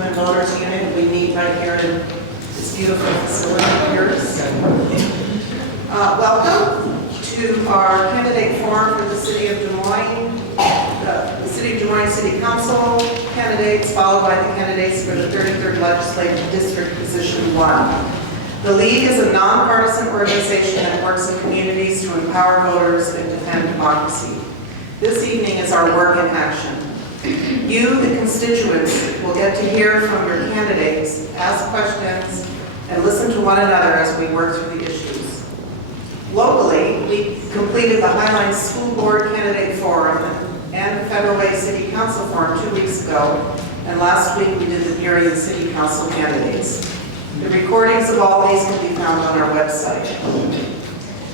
Women Voters Unit. We meet right here in this beautiful facility of yours. Welcome to our candidate forum for the City of Des Moines, the City of Des Moines City Council candidates, followed by the candidates for the 33rd Legislative District Position 1. The League is a nonpartisan organization that works in communities to empower voters and defend democracy. This evening is our work in action. You, the constituents, will get to hear from your candidates, ask questions, and listen to one another as we work through the issues. Locally, we completed the Highline School Board Candidate Forum and the Federal Way City Council Forum 2 weeks ago, and last week we did the Pierre City Council candidates. The recordings of all these can be found on our website.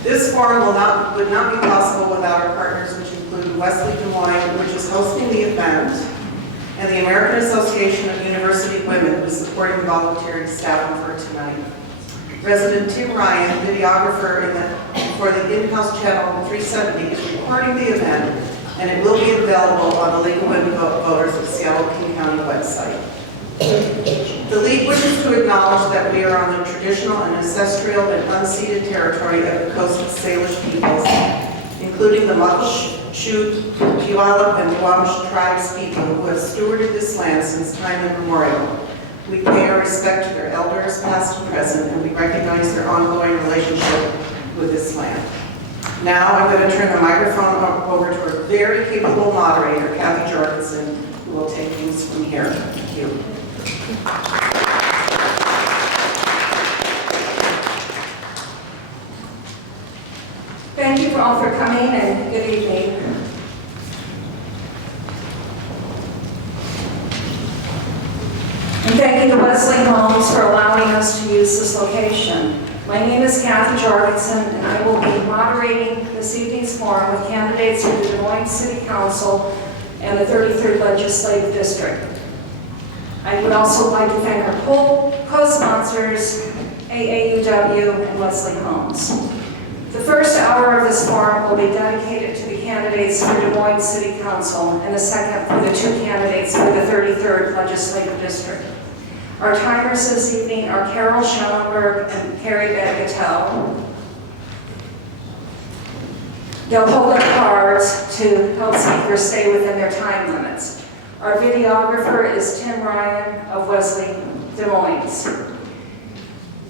This forum would not be possible without our partners, which include Wesley Des Moines, which is hosting the event, and the American Association of University Women, who is supporting the volunteering staff for tonight. Resident Tim Ryan, videographer for the in-house channel 370, is recording the event, and it will be available on the League of Women Voters of Seattle-King County website. The League wishes to acknowledge that we are on the traditional and ancestral and unceded territory of the Coast Salish peoples, including the Muckleshoot, Puyallup, and Duwamish tribes people who have stewarded this land since time immemorial. We pay our respect to their elders, past and present, and we recognize their ongoing relationship with this land. Now I'm going to turn the microphone over to our very capable moderator, Kathy Jorgensen, who will take things from here. Thank you. Thank you all for coming, and good evening. And thank you to Wesley Homes for allowing us to use this location. My name is Kathy Jorgensen, and I will be moderating this evening's forum with candidates for the Des Moines City Council and the 33rd Legislative District. I would also like to thank our co-sponsors, AAUW and Wesley Homes. The first hour of this forum will be dedicated to the candidates for Des Moines City Council and the second for the two candidates for the 33rd Legislative District. Our timers this evening are Carol Schellenberg and Carrie Bagatelle. They'll hold up cards to help speakers stay within their time limits. Our videographer is Tim Ryan of Wesley Des Moines.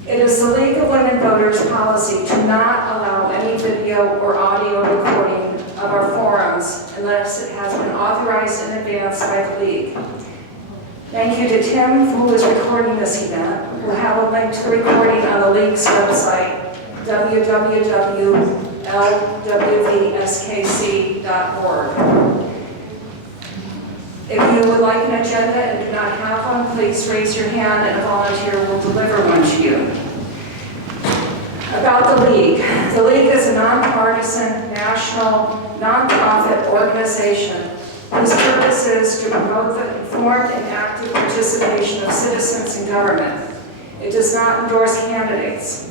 It is the League of Women Voters policy to not allow any video or audio recording of our forums unless it has been authorized in advance by the League. Thank you to Tim, who is recording this event. We'll have a link to the recording on the League's website, www.lwvskc.org. If you would like an agenda and do not have one, please raise your hand and a volunteer will deliver one to you. About the League. The League is a nonpartisan, national, nonprofit organization whose purpose is to promote the informed and active participation of citizens in government. It does not endorse candidates.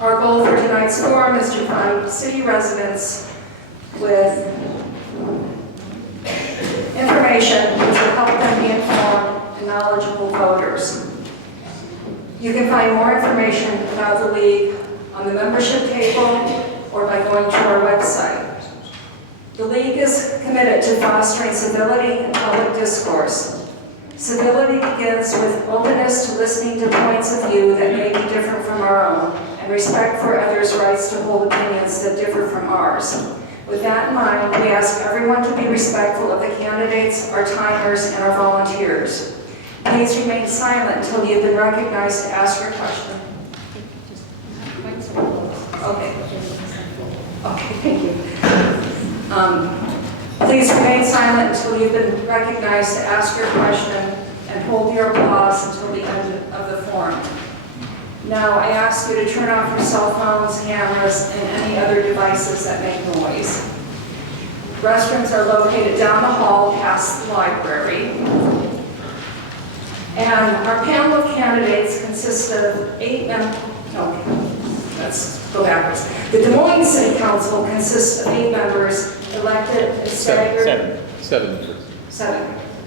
Our goal for tonight's forum is to provide city residents with information which will help them be informed and knowledgeable voters. You can find more information about the League on the membership table or by going to our website. The League is committed to fostering civility and public discourse. Civility begins with openness to listening to points of view that may be different from our own, and respect for others' rights to hold opinions that differ from ours. With that in mind, we ask everyone to be respectful of the candidates, our timers, and our volunteers. Please remain silent until you've been recognized to ask your question. Okay. Okay, thank you. Please remain silent until you've been recognized to ask your question and hold your applause until the end of the forum. Now, I ask you to turn off your cell phones, cameras, and any other devices that make noise. Restrooms are located down the hall past the library. And our panel of candidates consists of 8 members. Let's go backwards. The Des Moines City Council consists of 8 members elected and staggered. Seven members. 7.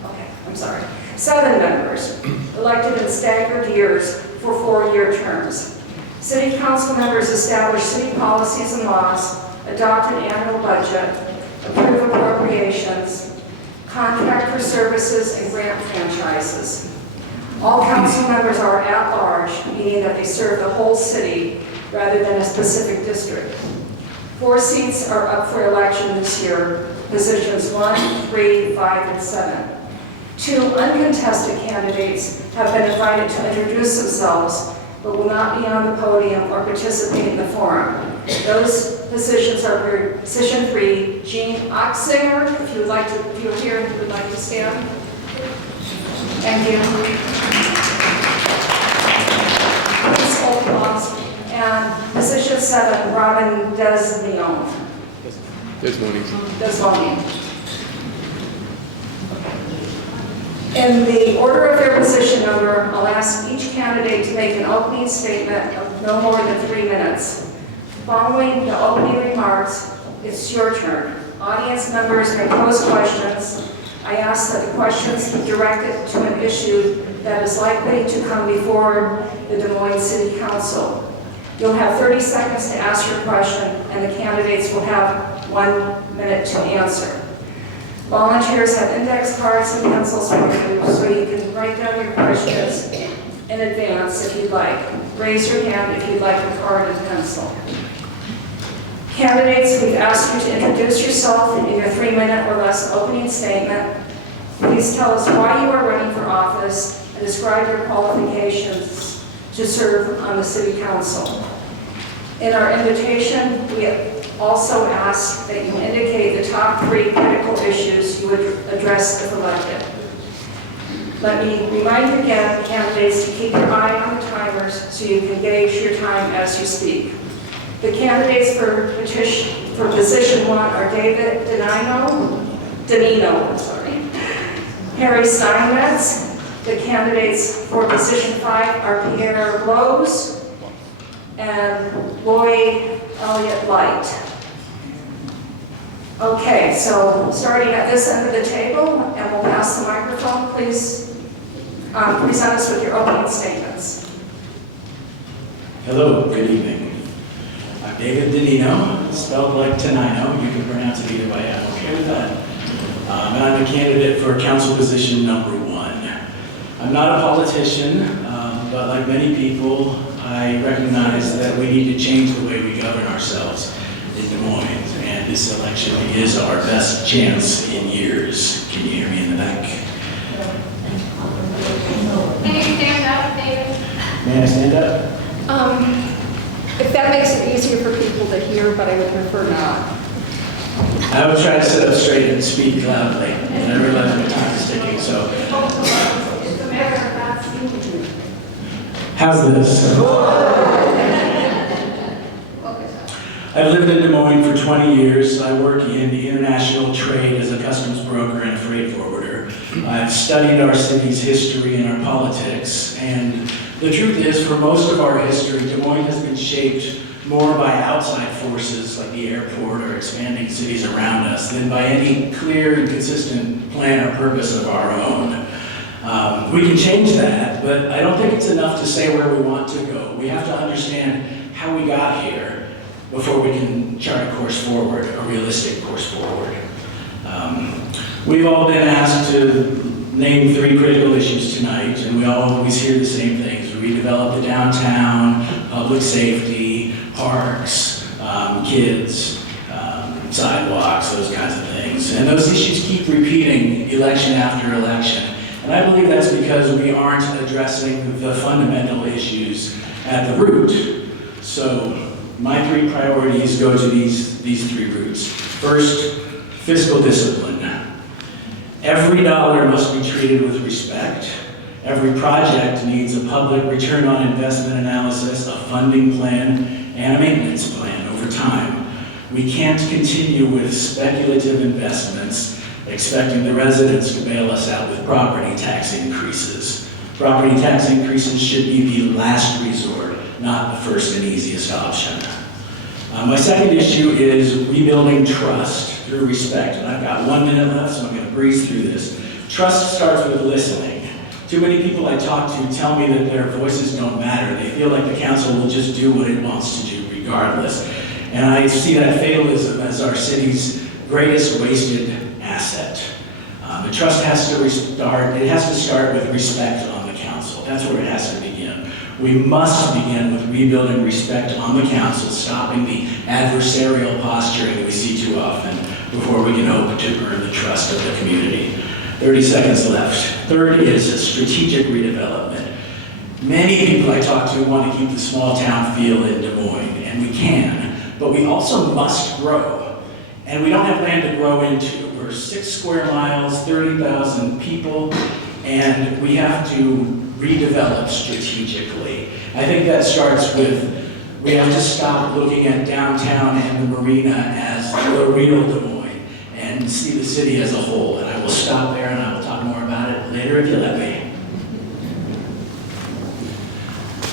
Okay, I'm sorry. 7 members, elected in staggered years for 4-year terms. City council members establish city policies and laws, adopt an annual budget, approve appropriations, contract for services, and grant franchises. All council members are at large, meaning that they serve the whole city rather than a specific district. 4 seats are up for election this year, positions 1, 3, 5, and 7. 2 uncontested candidates have been invited to introduce themselves, but will not be on the podium or participate in the forum. Those positions are position 3, Jean Oxinger, if you're here and would like to stand. Thank you. Please hold applause. And position 7, Robin Desmond. Desmond. In the order of their position number, I'll ask each candidate to make an opening statement of no more than 3 minutes. Following the opening remarks, it's your turn. Audience members may pose questions. I ask that the questions be directed to an issue that is likely to come before the Des Moines City Council. You'll have 30 seconds to ask your question, and the candidates will have 1 minute to answer. Volunteers have index cards and pencils for you, so you can write down your questions in advance if you'd like. Raise your hand if you'd like a card and pencil. Candidates, we've asked you to introduce yourself in your 3-minute or less opening statement. Please tell us why you are running for office and describe your qualifications to serve on the City Council. In our invitation, we also ask that you indicate the top 3 critical issues you would address if elected. Let me remind you again, candidates, to keep your eye on the timers so you can gauge your time as you speak. The candidates for position 1 are David Denino, Harry Steinmetz. The candidates for position 5 are Pierre, Blosse, and Lloyd, Elliott, Lytle. Okay, so starting at this end of the table, and we'll pass the microphone, please present us with your opening statements. Hello, good evening. I'm David Denino, spelled like Tenino. You can pronounce it either way, I'm okay with that. And I'm a candidate for council position number 1. I'm not a politician, but like many people, I recognize that we need to change the way we govern ourselves in Des Moines, and this election is our best chance in years. Can you hear me in the back? Can you stand up, David? May I stand up? If that makes it easier for people to hear, but I would prefer not. I would try to sit up straight and speak loudly, and I realize my time is ticking, so. It's a matter of not speaking. How's this? I've lived in Des Moines for 20 years. I work in the international trade as a customs broker and a freight forwarder. I've studied our city's history and our politics, and the truth is, for most of our history, Des Moines has been shaped more by outside forces like the airport or expanding cities around us than by any clear and consistent plan or purpose of our own. We can change that, but I don't think it's enough to say where we want to go. We have to understand how we got here before we can chart a course forward, a realistic course forward. We've all been asked to name 3 critical issues tonight, and we all always hear the same things. Redevelop the downtown, public safety, parks, kids, sidewalks, those kinds of things. And those issues keep repeating election after election. And I believe that's because we aren't addressing the fundamental issues at the root. So my 3 priorities go to these 3 roots. First, fiscal discipline. Every dollar must be treated with respect. Every project needs a public return on investment analysis, a funding plan, and a maintenance plan over time. We can't continue with speculative investments, expecting the residents to bail us out with property tax increases. Property tax increases should be the last resort, not the first and easiest option. My second issue is rebuilding trust through respect. And I've got 1 minute left, so I'm going to breeze through this. Trust starts with listening. Too many people I talk to tell me that their voices don't matter. They feel like the council will just do what it wants to do regardless. And I see that fatalism as our city's greatest wasted asset. The trust has to start with respect on the council. That's where it has to begin. We must begin with rebuilding respect on the council, stopping the adversarial posturing we see too often before we can hope to earn the trust of the community. 30 seconds left. Third is strategic redevelopment. Many people I talk to want to keep the small town feel in Des Moines, and we can, but we also must grow. And we don't have land to grow into. We're 6 square miles, 30,000 people, and we have to redevelop strategically. I think that starts with, we have to stop looking at downtown and the marina as the real Des Moines and see the city as a whole. And I will stop there and I will talk more about it later if you let me.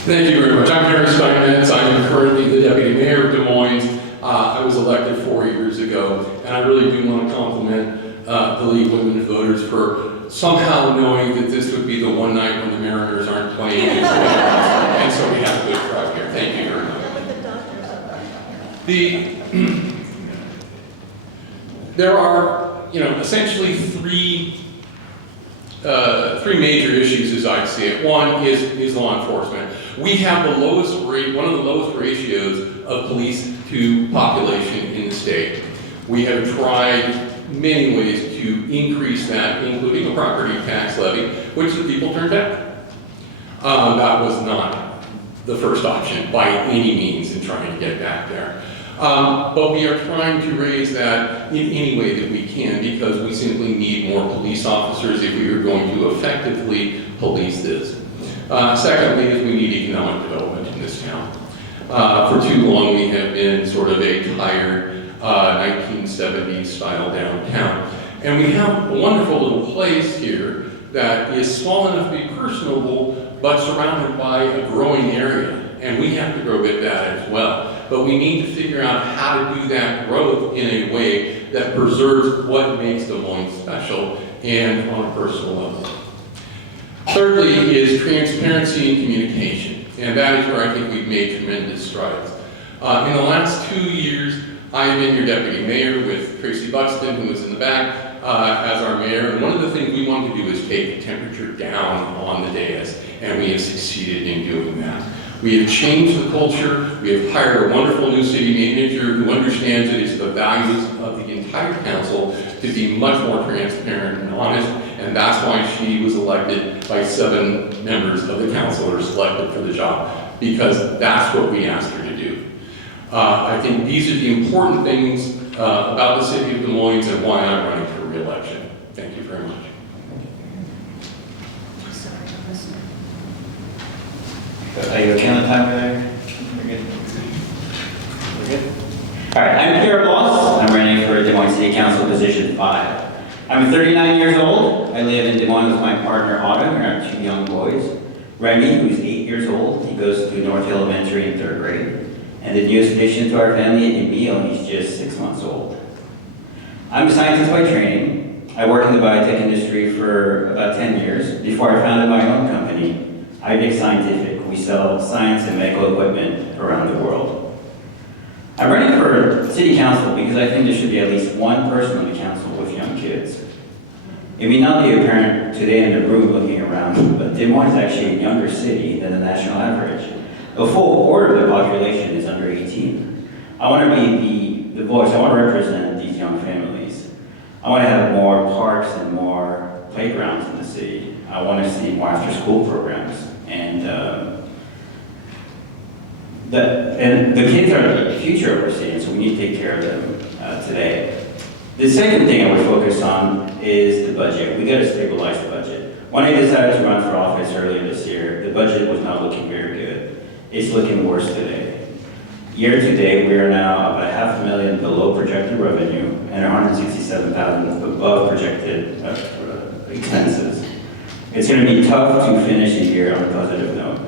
Thank you very much. I'm Pierre Steinmetz. I am currently the Deputy Mayor of Des Moines. I was elected 4 years ago, and I really do want to compliment the League of Women Voters for somehow knowing that this would be the one night when the Mariners aren't playing. And so we have a good crowd here. Thank you very much. There are, essentially three major issues as I see it. One is law enforcement. We have the lowest rate, one of the lowest ratios of police to population in the state. We have tried many ways to increase that, including a property tax levy, which the people turned down. That was not the first option by any means in trying to get back there. But we are trying to raise that in any way that we can because we simply need more police officers if we are going to effectively police this. Secondly, is we need economic development in this town. For too long, we have been sort of a tired 1970s style downtown. And we have a wonderful little place here that is small enough to be personable, but surrounded by a growing area. And we have to grow with that as well. But we need to figure out how to do that growth in a way that preserves what makes Des Moines special and on a personal level. Thirdly is transparency and communication. And that is where I think we've made tremendous strides. In the last 2 years, I have been your deputy mayor with Tracy Buxton, who is in the back, as our mayor. And one of the things we wanted to do is take the temperature down on the dais, and we have succeeded in doing that. We have changed the culture. We have hired a wonderful new city manager who understands it is the values of the entire council to be much more transparent and honest, and that's why she was elected by 7 members of the council are selected for the job, because that's what we asked her to do. I think these are the important things about the city of Des Moines and why I'm running for re-election. Thank you very much. Are you okay on the time there? We're good? We're good? All right, I'm Pierre Blosse. I'm running for Des Moines City Council position 5. I'm 39 years old. I live in Des Moines with my partner Autumn and our 2 young boys. Remy, who's 8 years old, he goes to North Hill Elementary in 3rd grade. And the newest addition to our family, Emil, he's just 6 months old. I'm a scientist by training. I worked in the biotech industry for about 10 years before I founded my own company, IBIC Scientific. We sell science and medical equipment around the world. I'm running for city council because I think there should be at least one person on the council with young kids. It may not be apparent today in the room looking around, but Des Moines is actually a younger city than the national average. A full quarter of the population is under 18. I want to be the voice, I want to represent these young families. I want to have more parks and more playgrounds in the city. I want to see more after-school programs. And the kids are the future of our city, so we need to take care of them today. The second thing I would focus on is the budget. We got to stabilize the budget. When I decided to run for office earlier this year, the budget was not looking very good. It's looking worse today. Year to date, we are now about $500,000 below projected revenue and $167,000 above projected expenses. It's going to be tough to finish the year on a positive note.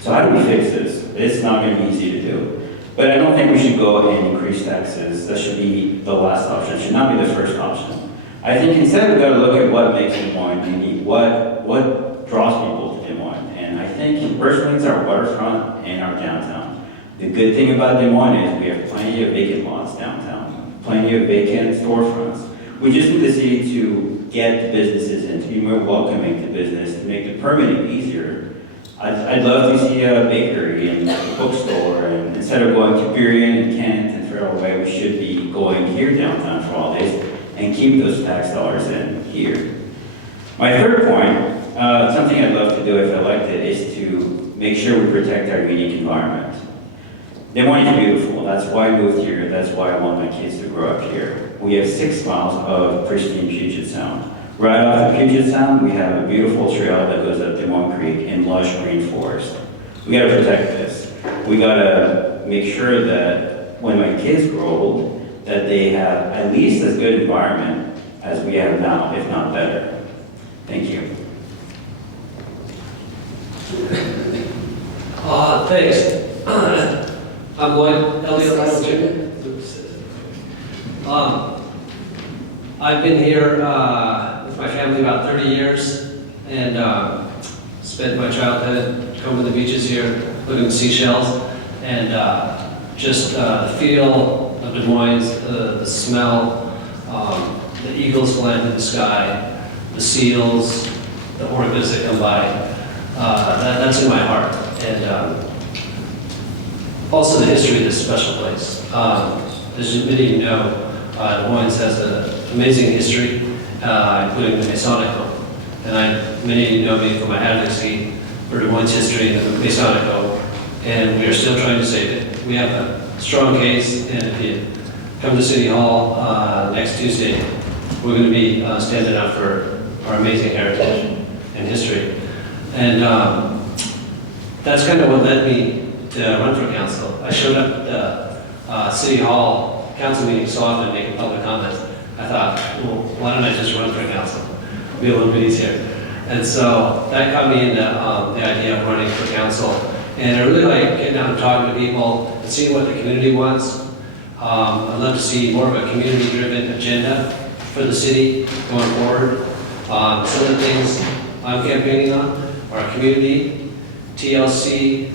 So how do we fix this? It's not going to be easy to do. But I don't think we should go and increase taxes. That should be the last option. It should not be the first option. I think instead we've got to look at what makes Des Moines unique. What draws people to Des Moines. And I think personally it's our waterfront and our downtown. The good thing about Des Moines is we have plenty of vacant lots downtown, plenty of vacant storefronts. We just need the city to get the businesses and to be more welcoming to business, to make the permitting easier. I'd love to see a bakery and a bookstore, and instead of going to Pierre and Kent and Farrell Way, we should be going here downtown for all days and keep those tax dollars in here. My third point, something I'd love to do if elected, is to make sure we protect our unique environment. Des Moines is beautiful. That's why I moved here. That's why I want my kids to grow up here. We have 6 miles of pristine Puget Sound. Right off the Puget Sound, we have a beautiful trail that goes up Des Moines Creek in lush green forest. We gotta protect this. We gotta make sure that when my kids grow old, that they have at least as good environment as we have now, if not better. Thank you. Thanks. I'm Lloyd, Elliott, Lytle Jr. I've been here with my family about 30 years and spent my childhood combing the beaches here, looking at seashells, and just the feel of Des Moines, the smell, the eagles flying in the sky, the seals, the orcas that come by. That's in my heart. And also the history of this special place. As many of you know, Des Moines has an amazing history, including the Masonic home. And many of you know me for my advocacy for Des Moines history and the Masonic home, and we are still trying to save it. We have a strong case, and if you come to City Hall next Tuesday, we're going to be standing up for our amazing heritage and history. And that's kind of what led me to run for council. I showed up at the City Hall council meeting so often making public comments. I thought, well, why don't I just run for council? It'll be a little bit easier. And so that got me into the idea of running for council. And I really like getting out and talking to people and seeing what the community wants. I'd love to see more of a community-driven agenda for the city going forward. Some of the things I'm campaigning on are community, TLC.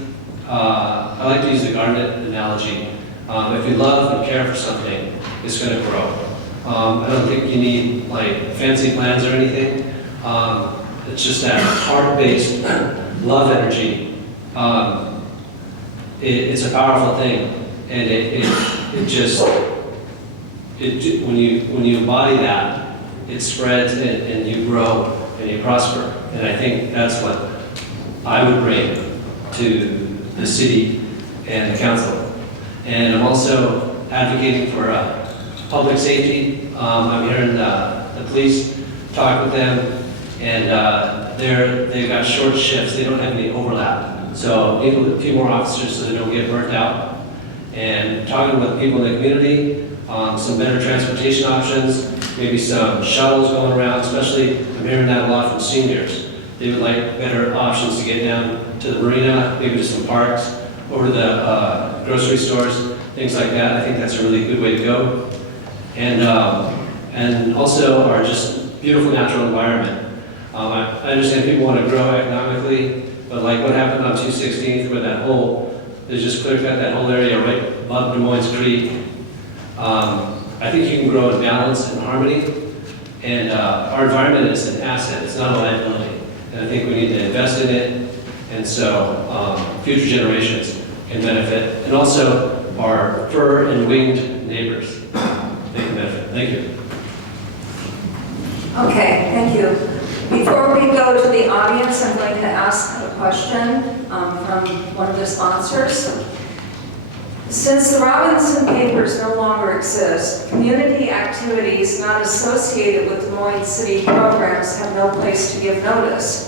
I like to use the garden analogy. If you love and care for something, it's going to grow. I don't think you need like fancy plans or anything. It's just that heart-based love energy. It's a powerful thing, and when you embody that, it spreads and you grow and you prosper. And I think that's what I would bring to the city and the council. And I'm also advocating for public safety. I'm hearing the police talk with them, and they've got short shifts. They don't have any overlap. So need a few more officers so they don't get burnt out. And talking with people in the community, some better transportation options, maybe some shuttles going around, especially I'm hearing that a lot from seniors. They would like better options to get down to the marina, maybe to some parks, over to the grocery stores, things like that. I think that's a really good way to go. And also our just beautiful natural environment. I understand people want to grow economically, but like what happened on 216th where that whole, they just clear cut that whole area right above Des Moines Creek. I think you can grow in balance and harmony. And our environment is an asset, it's not a liability. And I think we need to invest in it. And so future generations can benefit. And also our fur and winged neighbors, they can benefit. Thank you. Okay, thank you. Before we go to the audience, I'm going to ask a question from one of the sponsors. Since the Robinson papers no longer exist, community activities not associated with Des Moines City programs have no place to give notice.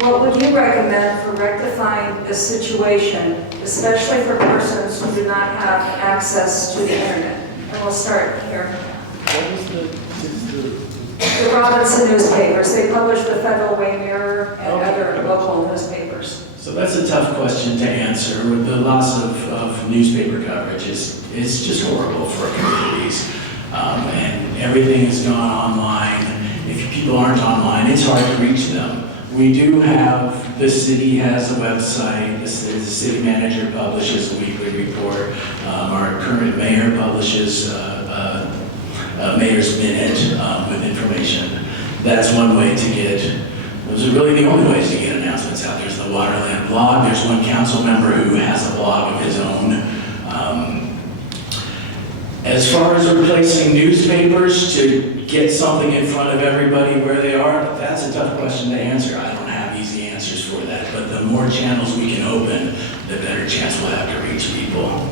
What would you recommend for rectifying this situation, especially for persons who do not have access to the internet? And we'll start here. What is the The Robinson newspapers, they publish the Federal Way Mirror and Okay. other local newspapers. So that's a tough question to answer. With the loss of newspaper coverage, it's just horrible for communities. And everything has gone online. If people aren't online, it's hard to reach them. We do have, the city has a website, the city manager publishes a weekly report, our current mayor publishes a mayor's minute with information. That's one way to get, those are really the only ways to get announcements out. There's the Waterland blog, there's one council member who has a blog of his own. As far as replacing newspapers to get something in front of everybody where they are, that's a tough question to answer. I don't have easy answers for that, but the more channels we can open, the better chance we'll have to reach people.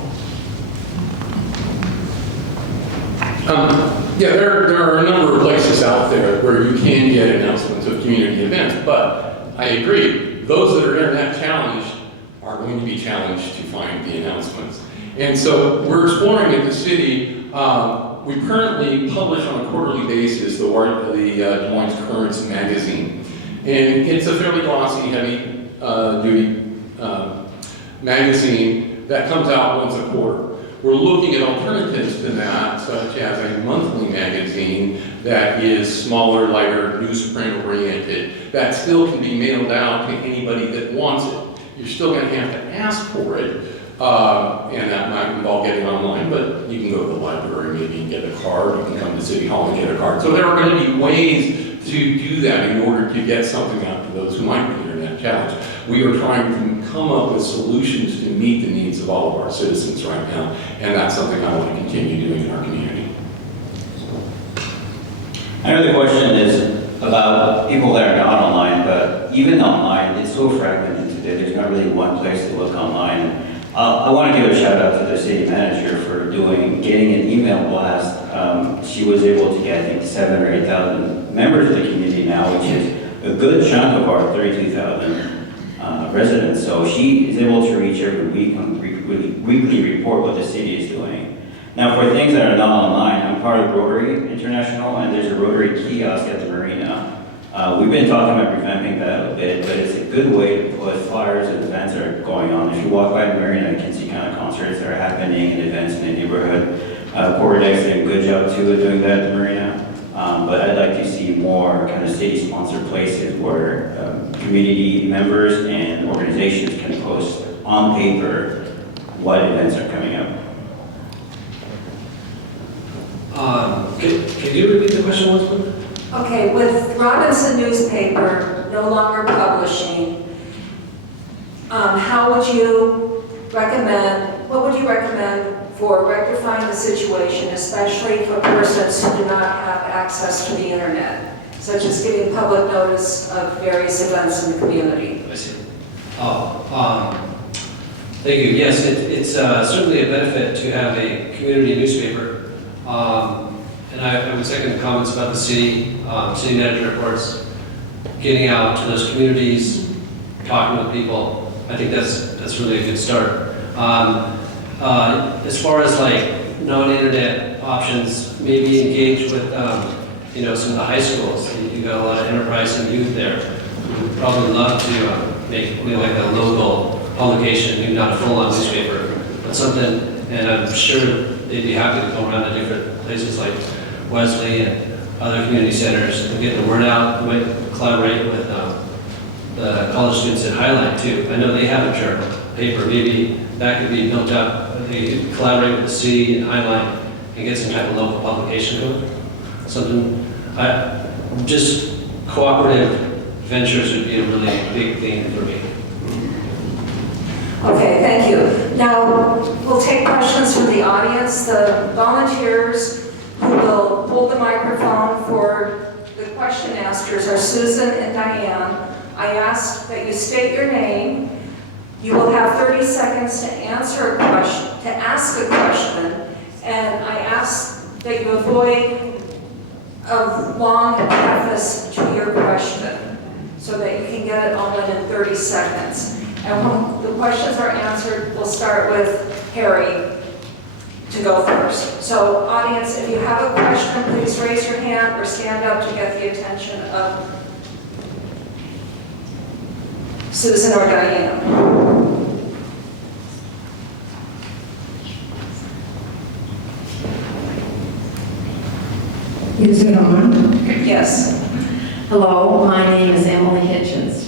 Yeah, there are a number of places out there where you can get announcements of community events, but I agree, those that are internet challenged are going to be challenged to find the announcements. And so we're exploring at the city, we currently publish on a quarterly basis the Des Moines Currents magazine. And it's a fairly glossy, heavy duty magazine that comes out once a quarter. We're looking at alternatives to that, such as a monthly magazine that is smaller, lighter, newsprint oriented, that still can be mailed out to anybody that wants it. You're still going to have to ask for it, and that might involve getting online, but you can go to the library maybe and get a card, you can come to City Hall and get a card. So there are going to be ways to do that in order to get something out to those who might be internet challenged. We are trying to come up with solutions to meet the needs of all of our citizens right now, and that's something I want to continue doing in our community. I know the question is about people that are not online, but even online, it's so fragmented today. There's not really one place to look online. I want to give a shout out to the city manager for getting an email blast. She was able to get, I think, 7,000 or 8,000 members of the community now, which is a good chunk of our 32,000 residents. So she is able to reach every week on weekly report what the city is doing. Now, for things that are not online, I'm part of Rotary International, and there's a Rotary kiosk at the marina. We've been talking about revamping that a bit, but it's a good way to put flyers and events that are going on. If you walk by the marina, you can see kind of concerts that are happening and events in the neighborhood. Cordex did a good job too of doing that at the marina. But I'd like to see more kind of city-sponsored places where community members and organizations can post on paper what events are coming up. Can you repeat the question once, please? Okay, with Robinson newspaper no longer publishing, what would you recommend for rectifying the situation, especially for persons who do not have access to the internet, such as giving public notice of various events in the community? I see. Thank you. Yes, it's certainly a benefit to have a community newspaper. And I would second the comments about the city manager reports, getting out to those communities, talking with people. I think that's really a good start. As far as like non-internet options, maybe engage with some of the high schools. You've got a lot of enterprise and youth there. We would probably love to make like a local publication, maybe not a full-on newspaper, but something. And I'm sure they'd be happy to go around to different places like Wesley and other community centers and get the word out. We might collaborate with the college students at Highline too. I know they have a journal paper. Maybe that could be built up. They could collaborate with the city and Highline and get some type of local publication going. Something, just cooperative ventures would be a really big thing for me. Okay, thank you. Now, we'll take questions from the audience. The volunteers who will hold the microphone for the question askers are Susan and Diane. I ask that you state your name. You will have 30 seconds to answer a question, to ask a question, and I ask that you avoid a long preface to your question so that you can get it all in 30 seconds. And when the questions are answered, we'll start with Harry to go first. So audience, if you have a question, please raise your hand or stand up to get the attention of Susan or Diana. Is it on? Yes. Hello, my name is Emily Hitchens.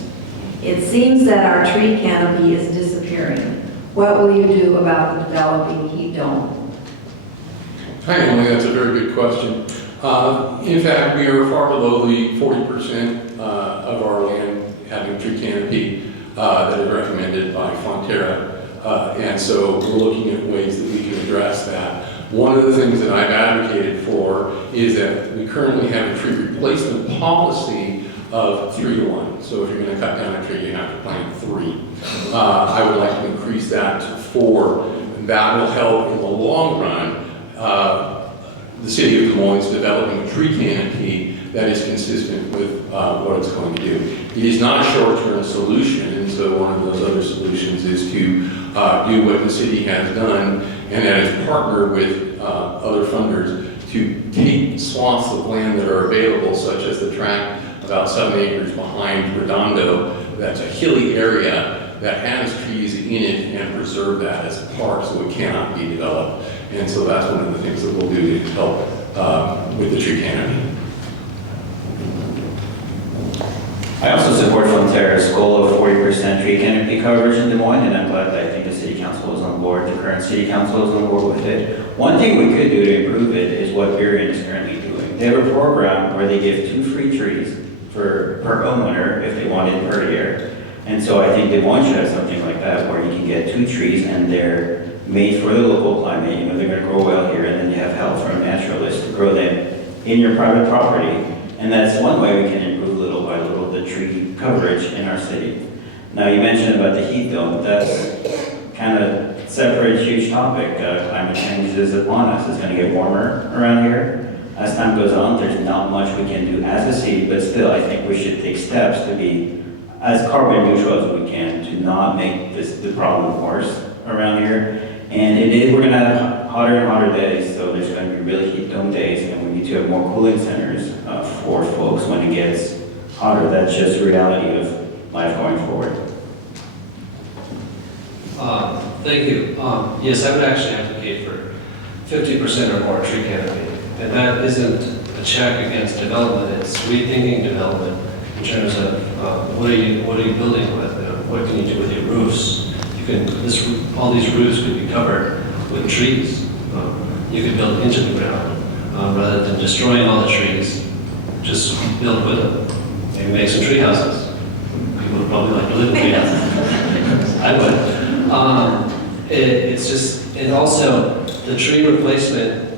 It seems that our tree canopy is disappearing. What will you do about the developing heat dome? Hi, Emily, that's a very good question. In fact, we are far below the 40% of our land having tree canopy that is recommended by Fonterra. And so we're looking at ways that we can address that. One of the things that I've advocated for is that we currently have a tree replacement policy of 3 to 1. So if you're going to cut down a tree, you have to plant 3. I would like to increase that to 4. That will help in the long run the city of Des Moines developing a tree canopy that is consistent with what it's going to do. It is not a short-term solution, and so one of those other solutions is to do what the city has done, and that is partner with other funders to take swaths of land that are available, such as the tract about 7 acres behind Redondo, that's a hilly area that has trees in it, and preserve that as a park so it cannot be developed. And so that's one of the things that we'll do to help with the tree canopy. I also support Fonterra's goal of 40% tree canopy coverage in Des Moines, and I'm glad that I think the city council is on board, the current city council is on board with it. One thing we could do to improve it is what Pierre is currently doing. They have a program where they give 2 free trees per homeowner if they wanted per year. And so I think Des Moines should have something like that where you can get 2 trees and they're made for the local climate. You know, they're going to grow well here, and then you have help from naturalists to grow them in your private property. And that's one way we can improve little by little the tree coverage in our city. Now, you mentioned about the heat dome. That's kind of separate, huge topic. Climate change is upon us. It's going to get warmer around here. As time goes on, there's not much we can do as a city, but still, I think we should take steps to be as carbon neutral as we can to not make the problem worse around here. And we're going to have hotter and hotter days, so there's going to be really heat dome days, and we need to have more cooling centers for folks when it gets hotter. That's just the reality of life going forward. Thank you. Yes, I would actually advocate for 50% or more tree canopy. And that isn't a check against development, it's rethinking development in terms of what are you building with, what can you do with your roofs. All these roofs could be covered with trees. You could build into the ground rather than destroying all the trees. Just build with them. Maybe make some tree houses. People would probably like to live in tree houses. I would. It's just, and also the tree replacement.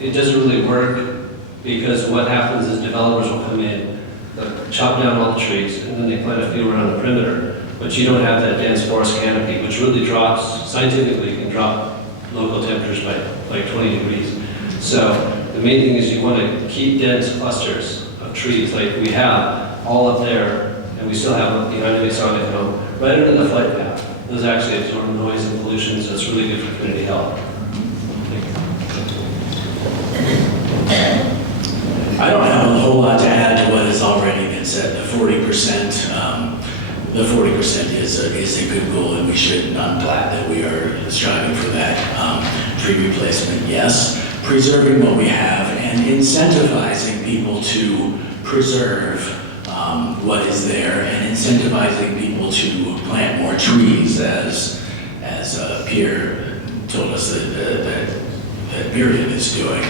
It doesn't really work because what happens is developers will come in, they'll chop down all the trees, and then they plant a few around the perimeter. But you don't have that dense forest canopy, which really drops, scientifically can drop local temperatures by like 20 degrees. So the main thing is you want to keep dense clusters of trees like we have all up there, and we still have them behind the Masonic home, right under the flight path. Those actually absorb noise and pollution, so it's really good for community health. I don't have a whole lot to add to what has already been said. The 40%, is a good goal, and we should not glad that we are striving for that. Tree replacement, yes. Preserving what we have and incentivizing people to preserve what is there, and incentivizing people to plant more trees, as Pierre told us that Miriam is doing.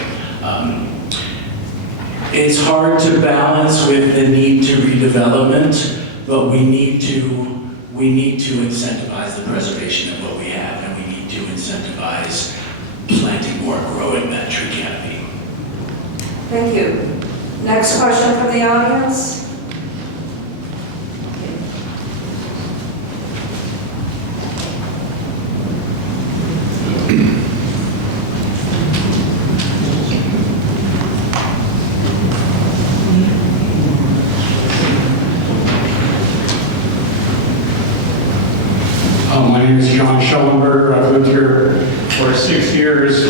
It's hard to balance with the need to redevelopment, but we need to incentivize the preservation of what we have, and we need to incentivize planting more, growing that tree canopy. Thank you. Next question from the audience. My name is John Schellenberger. I've lived here for 6 years.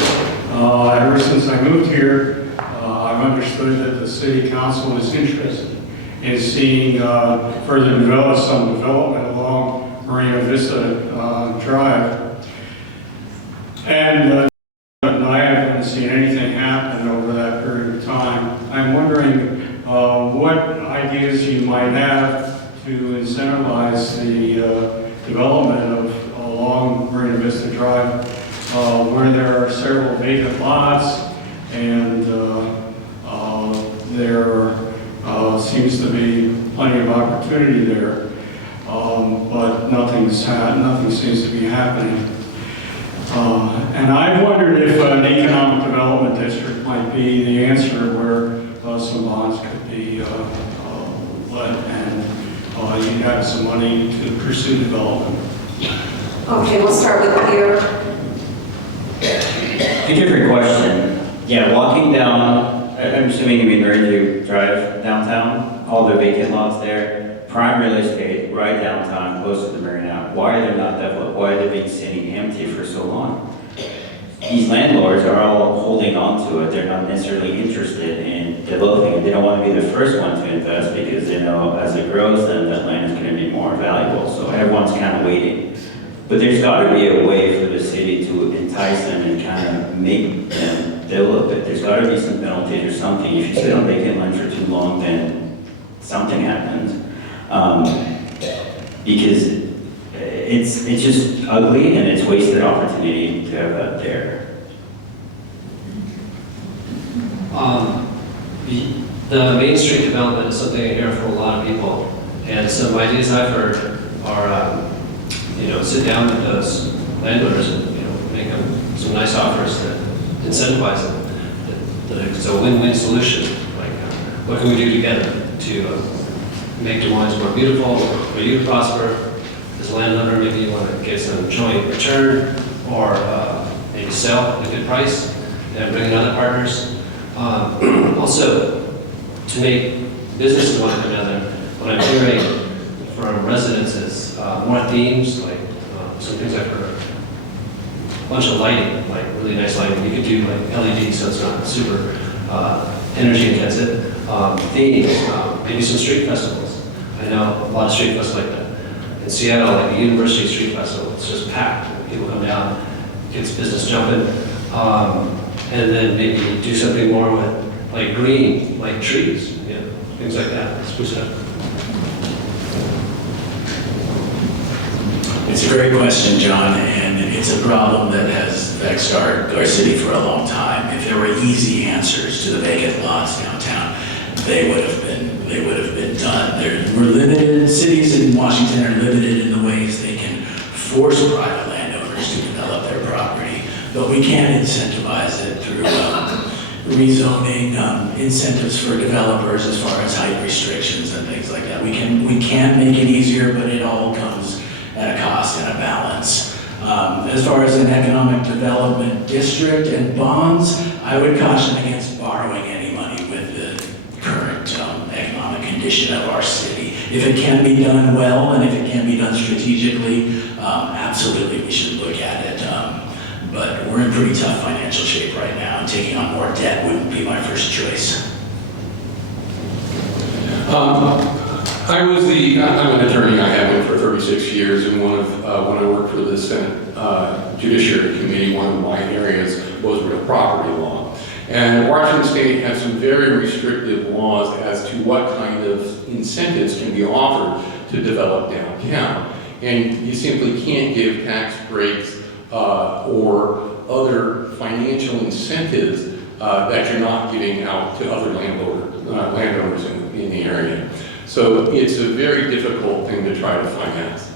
Ever since I moved here, I've understood that the city council is interested in seeing some development along Marina Vista Drive. And I haven't seen anything happen over that period of time. I'm wondering what ideas you might have to incentivize the development of along Marina Vista Drive, where there are several vacant lots, and there seems to be plenty of opportunity there, but nothing seems to be happening. And I wondered if an economic development district might be the answer, where some bonds could be let, and you'd have some money to pursue development. Okay, we'll start with Pierre. Thank you for your question. Yeah, walking down, I'm assuming you mean Marina Drive downtown, all the vacant lots there, prime real estate, right downtown, close to the marina. Why are they not developed? Why are they being sitting empty for so long? These landlords are all holding on to it. They're not necessarily interested in developing it. They don't want to be the first one to invest because they know as it grows, then that land is going to be more valuable. So everyone's kind of waiting. But there's got to be a way for the city to entice them and kind of make them develop it. There's got to be some penalties or something. If you sit on vacant land for too long, then something happens. Because it's just ugly and it's wasted opportunity to have that there. The Main Street development is something I hear from a lot of people, and some ideas I've heard are, sit down with those landlords and make them some nice offers that incentivize them. That it's a win-win solution. Like, what can we do together to make Des Moines more beautiful, for you to prosper? As a landowner, maybe you want to get some joint return, or maybe sell at a good price and bring in other partners. Also, to make businesses want to come together, what I'm hearing from residents is more themes, like some things I've heard. A bunch of lighting, like really nice lighting. You could do like LED, so it's not super energy intensive. Themes, maybe some street festivals. I know a lot of street festivals like that. In Seattle, like the University Street Festival, it's just packed. People come down, gets business jumping. And then maybe do something more with like green, like trees, things like that. Spruce it up. It's a great question, John, and it's a problem that has vexed our city for a long time. If there were easy answers to the vacant lots downtown, they would have been done. We're limited, cities in Washington are limited in the ways they can force private landowners to develop their property, but we can incentivize it through rezoning, incentives for developers as far as height restrictions and things like that. We can make it easier, but it all comes at a cost and a balance. As far as an economic development district and bonds, I would caution against borrowing any money with the current economic condition of our city. If it can be done well and if it can be done strategically, absolutely we should look at it. But we're in pretty tough financial shape right now, and taking on more debt wouldn't be my first choice. I'm an attorney. I have been for 36 years, and when I worked for the Senate Judiciary Committee, one of my areas was real property law. And Washington State has some very restrictive laws as to what kind of incentives can be offered to develop downtown. And you simply can't give tax breaks or other financial incentives that you're not giving out to other landowners in the area. So it's a very difficult thing to try to finance.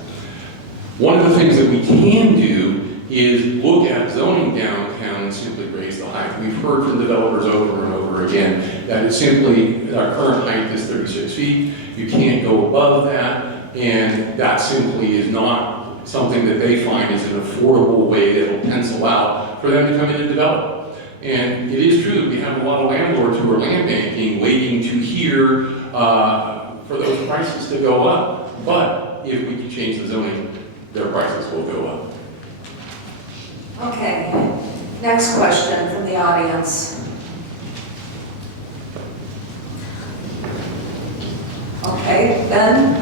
One of the things that we can do is look at zoning downtown and simply raise the height. We've heard from developers over and over again that it's simply, our current height is 36 feet. You can't go above that, and that simply is not something that they find is an affordable way that will pencil out for them to come in and develop. And it is true that we have a lot of landlords who are land banking, waiting to hear for those prices to go up. But if we can change the zoning, their prices will go up. Okay, next question from the audience. Okay, Ben?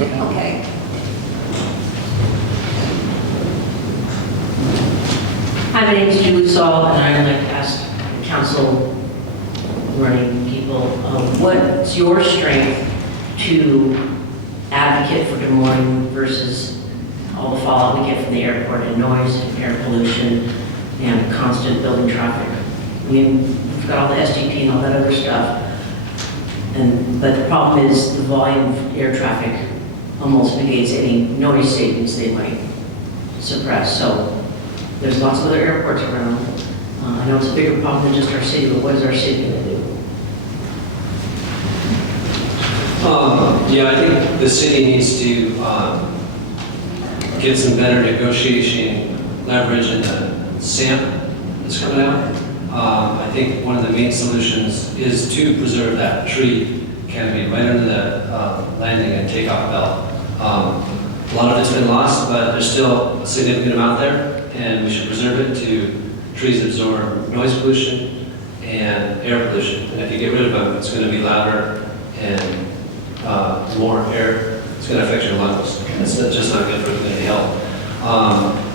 Okay. Hi, my name is Julie Saul, and I'd like to ask council running people, what's your strength to advocate for Des Moines versus all the fallout we get from the airport and noise, air pollution, and constant building traffic. I mean, we've got all the SDP and all that other stuff. But the problem is the volume of air traffic almost negates any noise savings they might suppress. So there's lots of other airports around. I know it's a bigger problem than just our city, but what is our city going to do? Yeah, I think the city needs to get some better negotiation leverage in the SAMP that's coming out. I think one of the main solutions is to preserve that tree canopy right under the landing and takeoff belt. A lot of it's been lost, but there's still a significant amount there, and we should preserve it to trees absorb noise pollution and air pollution. And if you get rid of them, it's going to be louder and more air. It's going to affect your lungs. It's just not good for community health.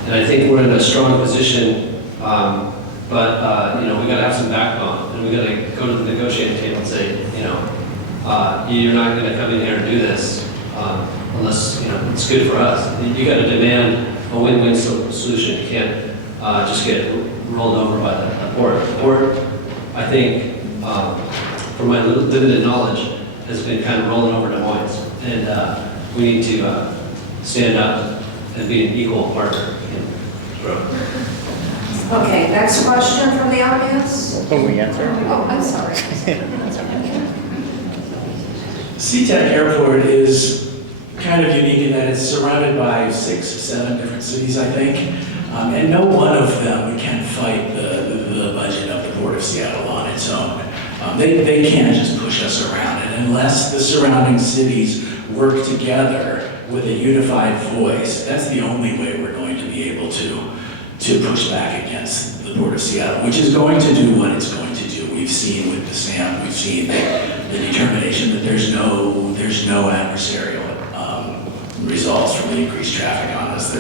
And I think we're in a strong position, but you know, we got to have some backbone, and we got to go to the negotiating table and say, you know, you're not going to come in here and do this unless you know it's good for us. You got to demand a win-win solution. You can't just get rolled over by the port. The port, I think, from my limited knowledge, has been kind of rolling over Des Moines, and we need to stand up and be an equal partner in growth. Okay, next question from the audience? Can we answer? Oh, I'm sorry. SeaTac Airport is kind of unique in that it's surrounded by 6, 7 different cities, I think, and no one of them can fight the budget of the Port of Seattle on its own. They can't just push us around, and unless the surrounding cities work together with a unified voice, that's the only way we're going to be able to push back against the Port of Seattle, which is going to do what it's going to do. We've seen with the SAM, we've seen the determination that there's no adversarial results from the increased traffic on us.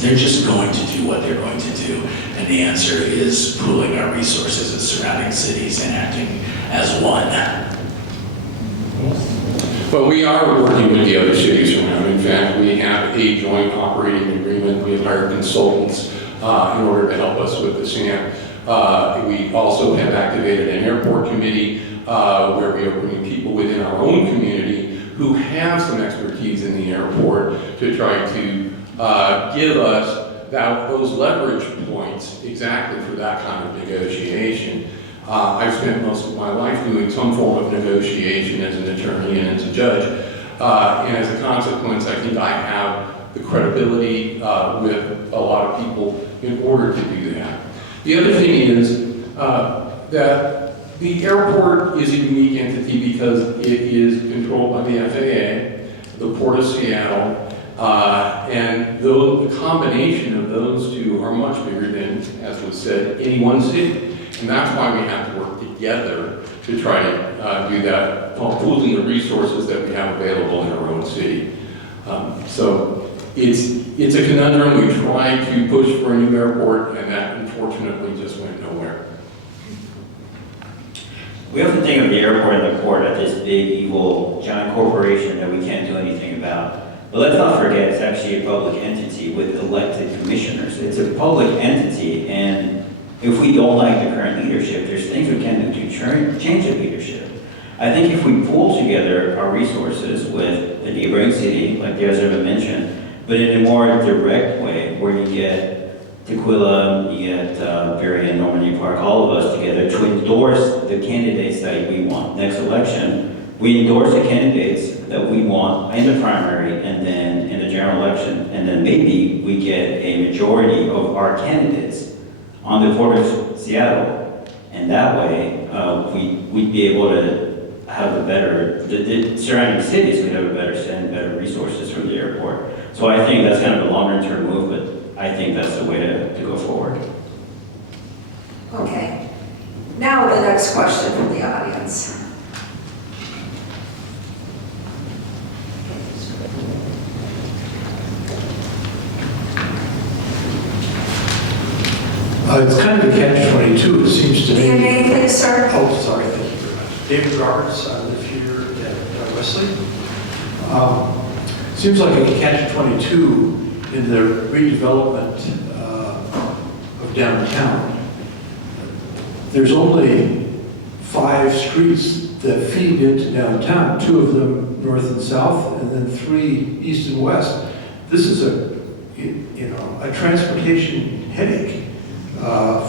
They're just going to do what they're going to do, and the answer is pooling our resources in surrounding cities and acting as one. Well, we are working with the other cities around. In fact, we have a joint operating agreement. We have hired consultants in order to help us with the SAM. We also have activated an airport committee where we are bringing people within our own community who have some expertise in the airport to try to give us those leverage points exactly for that kind of negotiation. I've spent most of my life doing some form of negotiation as an attorney and as a judge, and as a consequence, I think I have the credibility with a lot of people in order to do that. The other thing is that the airport is a unique entity because it is controlled by the FAA, the Port of Seattle, and the combination of those two are much bigger than, as was said, any one city. And that's why we have to work together to try to do that, pooling the resources that we have available in our own city. So it's a conundrum. We tried to push for a new airport, and that unfortunately just went nowhere. We often think of the airport and the port as this big, evil, giant corporation that we can't do anything about. But let's not forget, it's actually a public entity with elected commissioners. It's a public entity, and if we don't like the current leadership, there's things we can do to change the leadership. I think if we pool together our resources with a neighboring city, like the other mentioned, but in a more direct way, where you get Tequila, you get Pierre and Normandy Park, all of us together to endorse the candidates that we want. Next election, we endorse the candidates that we want in the primary and then in the general election, and then maybe we get a majority of our candidates on the Port of Seattle, and that way we'd be able to have a better, the surrounding cities could have a better send, better resources from the airport. So I think that's kind of a longer term move, but I think that's the way to go forward. Okay. Now the next question from the audience. It's kind of a catch-22, it seems to me. Your name, please, sir? Oh, sorry, thank you very much. David Roberts, I live here at Wesley. Seems like a catch-22 in the redevelopment of downtown. There's only 5 streets that feed into downtown, 2 of them north and south, and then 3 east and west. This is a transportation headache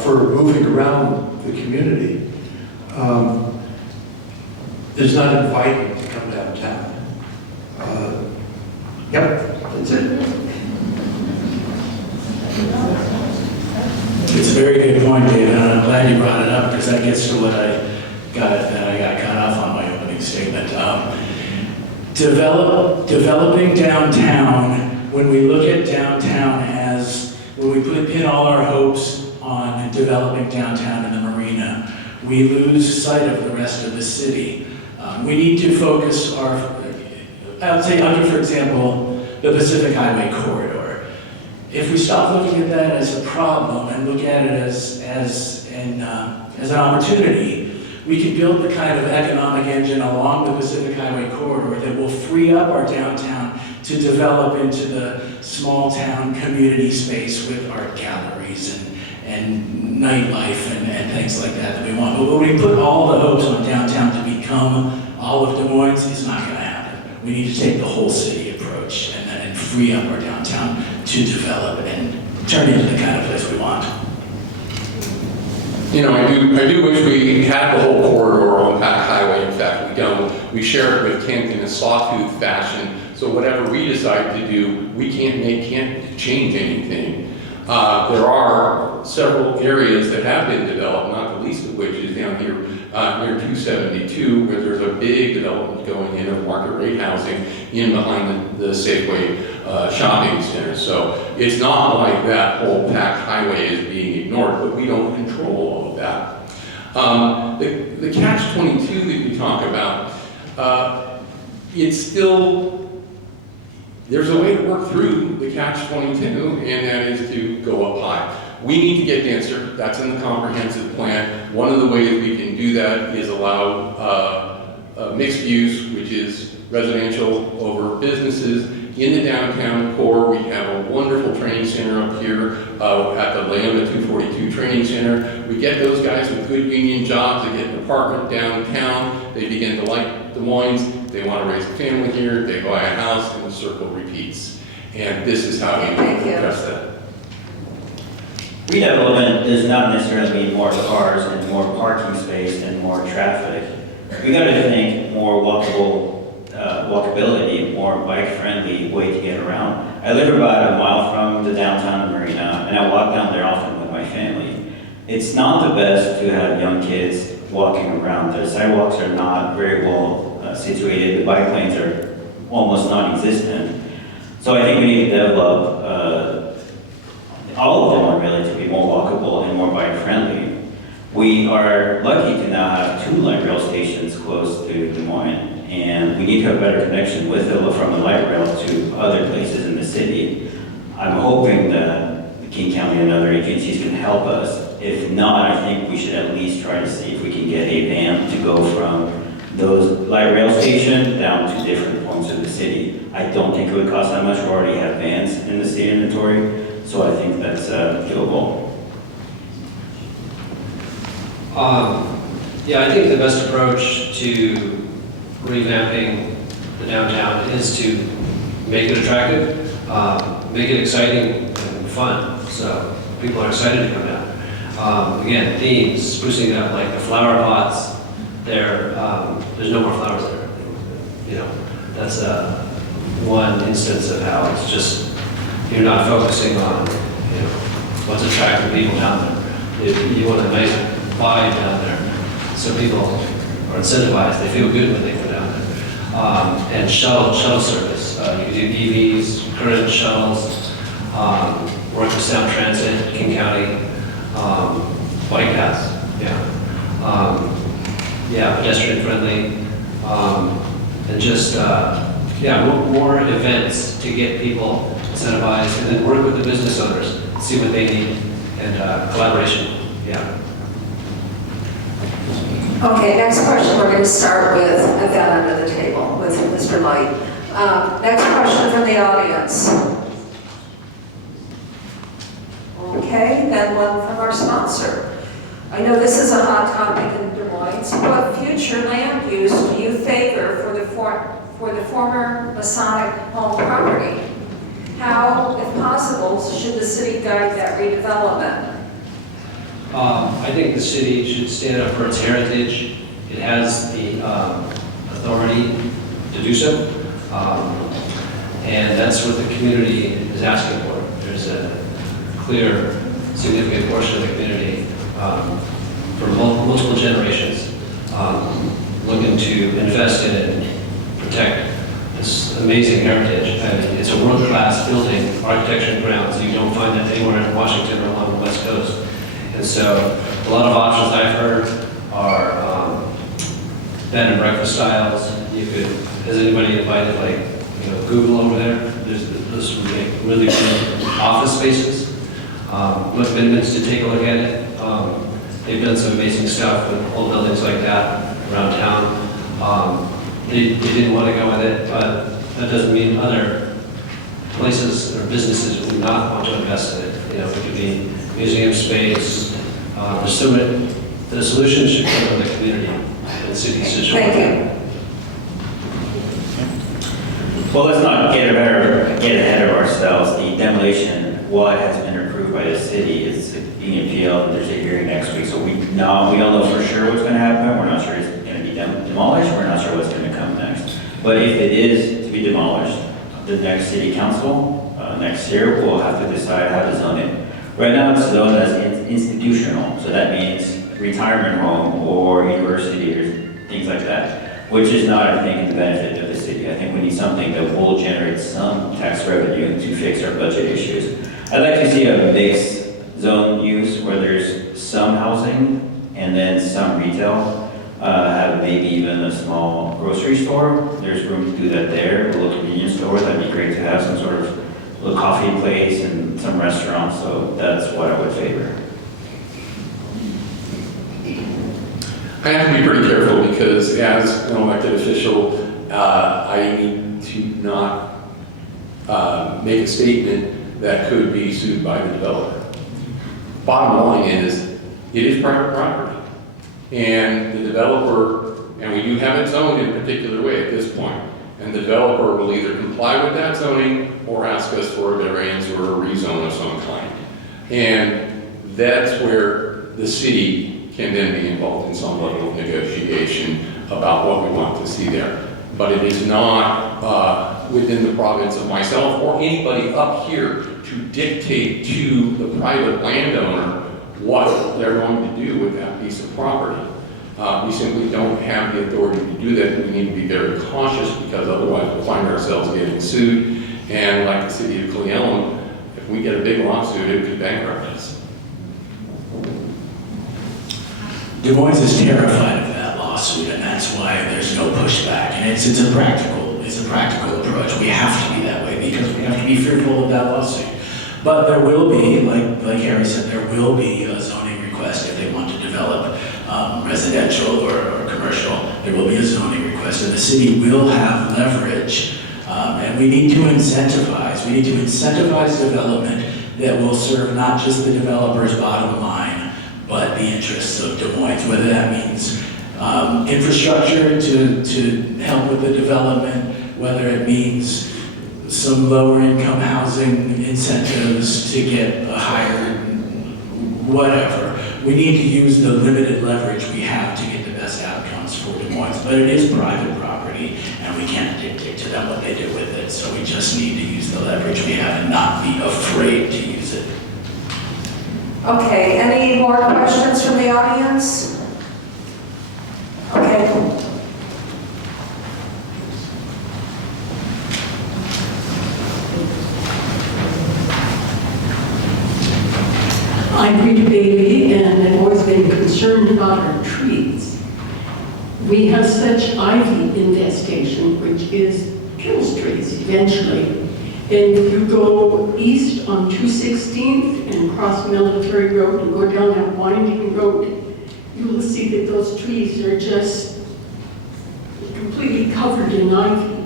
for moving around the community. It's not inviting to come downtown. Yep, that's it. It's a very good point, David, and I'm glad you brought it up because that gets to what I got cut off on my opening statement. Developing downtown, when we look at downtown as, when we pin all our hopes on developing downtown in the marina, we lose sight of the rest of the city. We need to focus I would say under, for example, the Pacific Highway Corridor. If we stop looking at that as a problem and look at it as an opportunity, we can build the kind of economic engine along the Pacific Highway Corridor that will free up our downtown to develop into the small town community space with art galleries and nightlife and things like that we want. But when we put all the hopes on downtown to become all of Des Moines, it's not going to happen. We need to take the whole city approach and free up our downtown to develop and turn it into the kind of place we want. You know, I do wish we had the whole corridor on Pack Highway. In fact, we don't. We share it with Kent in a sawtooth fashion. So whatever we decide to do, we can't change anything. There are several areas that have been developed, not the least of which is down here near 272, where there's a big development going in of market rate housing in behind the Safeway shopping center. So it's not like that whole Pack Highway is being ignored, but we don't control all of that. The catch-22 that you talk about, it's still, there's a way to work through the catch-22, and that is to go up high. We need to get denser. That's in the comprehensive plan. One of the ways we can do that is allow mixed use, which is residential over businesses. In the downtown core, we have a wonderful training center up here at the Lambda 242 Training Center. We get those guys with good union jobs. They get an apartment downtown. They begin to like Des Moines. They want to raise a family here. They buy a house, and the circle repeats. And this is how we address that. Redevelopment does not necessarily mean more cars and more parking space and more traffic. We got to think more walkability, more bike-friendly way to get around. I live about a mile from the downtown marina, and I walk down there often with my family. It's not the best to have young kids walking around. The sidewalks are not very well situated. The bike lanes are almost non-existent. So I think we need to develop all of them are really to be more walkable and more bike-friendly. We are lucky to now have 2 light rail stations close to Des Moines, and we need to have better connection with from the light rail to other places in the city. I'm hoping that the King County and other agencies can help us. If not, I think we should at least try to see if we can get a van to go from those light rail stations down to different points of the city. I don't think it would cost that much. We already have vans in the city inventory. So I think that's doable. Yeah, I think the best approach to revamping the downtown is to make it attractive, make it exciting and fun, so people are excited to come down. Again, themes, sprucing it up, like the flower pots. There's no more flowers there. You know, that's one instance of how it's just. You're not focusing on, you know, what's attracting people down there. You want a nice vibe down there, so people are incentivized. They feel good when they go down there. And shuttle service. You can do EVs, current shuttles, work with Sound Transit, King County, bike paths. Yeah, pedestrian friendly, and just more events to get people incentivized, and then work with the business owners, see what they need, and collaboration. Yeah. Okay, next question, we're going to start with at that end of the table, with Mr. Lloyd. Next question from the audience. Okay, then one from our sponsor. I know this is a hot topic in Des Moines. What future land use do you favor for the former Masonic home property? How, if possible, should the city guide that redevelopment? I think the city should stand up for its heritage. It has the authority to do so. And that's what the community is asking for. There's a clear, significant portion of the community for multiple generations looking to invest in and protect this amazing heritage. I mean, it's a world-class building, architecture and grounds. You don't find that anywhere in Washington or along the West Coast. And so a lot of options I've heard are bed and breakfast styles. You could, has anybody invited like, Google over there? Those would make really good office spaces. Look, Midlands to take a look at it. They've done some amazing stuff with old buildings like that around town. They didn't want to go with it, but that doesn't mean other places or businesses would not want to invest in it. It could be museum space. The solution should come from the community and the city situation. Thank you. Well, let's not get ahead of ourselves. The demolition, what has been approved by the city is being appealed, and there's a hearing next week. So we don't know for sure what's going to happen. We're not sure it's going to be demolished. We're not sure what's going to come next. But if it is to be demolished, the next city council next year will have to decide how to zone it. Right now, it's zoned as institutional, so that means retirement home or university or things like that, which is not, I think, in the benefit of the city. I think we need something that will generate some tax revenue to fix our budget issues. I'd like to see a mixed zone use where there's some housing and then some retail. Have maybe even a small grocery store. There's room to do that there. A little convenience store, that'd be great to have some sort of little coffee place and some restaurants. So that's what I would favor. I have to be pretty careful because as an elected official, I need to not make a statement that could be sued by the developer. Bottom line is, it is private property. And the developer, and we do have it zoned in a particular way at this point, and the developer will either comply with that zoning or ask us for a variance or a rezone of some kind. And that's where the city can then be involved in some level of negotiation about what we want to see there. But it is not within the province of myself or anybody up here to dictate to the private landowner what they're going to do with that piece of property. We simply don't have the authority to do that. We need to be very cautious because otherwise we'll find ourselves getting sued. And like the city of Cleveland, if we get a big lawsuit, it could bankrupt us. Des Moines is terrified of that lawsuit, and that's why there's no pushback. And it's a practical approach. We have to be that way because we have to be fearful of that lawsuit. But there will be, like Harry said, there will be a zoning request if they want to develop residential or commercial. There will be a zoning request, and the city will have leverage. And we need to incentivize. We need to incentivize development that will serve not just the developer's bottom line, but the interests of Des Moines, whether that means infrastructure to help with the development, whether it means some lower income housing incentives to get a higher, whatever. We need to use the limited leverage we have to get the best outcomes for Des Moines, but it is private property and we can't dictate to them what they do with it. So we just need to use the leverage we have and not be afraid to use it. Okay, any more questions from the audience? Okay. I'm Rita Bailey, and I've always been concerned about our trees. We have such ivy infestation, which kills trees eventually. And if you go east on 216th and cross Military Road and go down that winding road, you will see that those trees are just completely covered in ivy.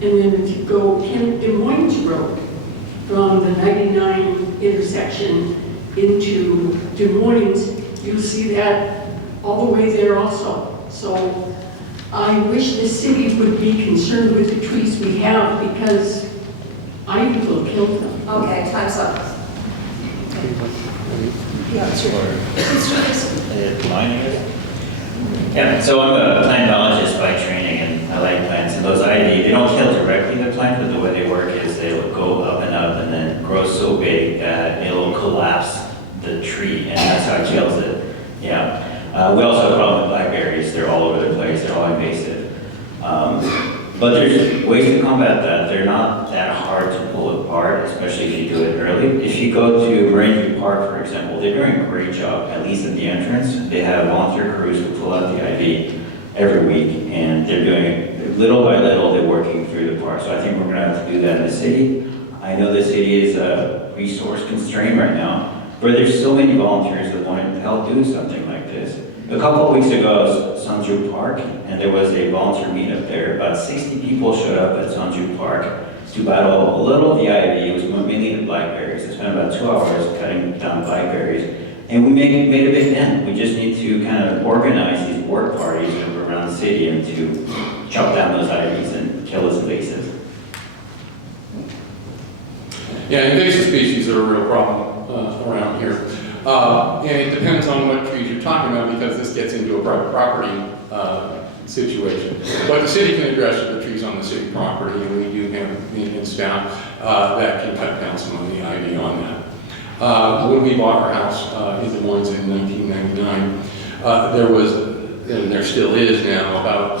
And then if you go Des Moines Road from the 99 intersection into Des Moines, you see that all the way there also. So I wish the city would be concerned with the trees we have because ivy will kill them. Okay, time's up. Yeah, it's your, Yeah, so I'm a plant biologist by training, and I like plants. And those ivy, they don't kill directly the plant, but the way they work is they'll go up and then grow so big that it'll collapse the tree, and that's how it kills it. Yeah. We also have a problem with blackberries. They're all over the place. They're all invasive. But there's ways to combat that. They're not that hard to pull apart, especially if you do it early. If you go to Marine View Park, for example, they're doing a great job, at least at the entrance. They have volunteer crews who pull out the ivy every week, and they're doing it little by little. They're working through the park. So I think we're going to have to do that in the city. I know the city is resource constrained right now, but there's so many volunteers that want to help do something like this. A couple of weeks ago, I was at Sunju Park, and there was a volunteer meetup there. About 60 people showed up at Sunju Park to battle a little of the ivy. It was mainly the blackberries. They spent about 2 hours cutting down blackberries, and we made a big dent. We just need to kind of organize these work parties around the city and to chop down those ivies and kill those invasives. Yeah, invasive species are a real problem around here. And it depends on what trees you're talking about because this gets into a private property situation. But the city can address the trees on the city property, and we do have maintenance staff that can cut down some of the ivy on that. When we bought our house in Des Moines in 1999, there was, and there still is now, about a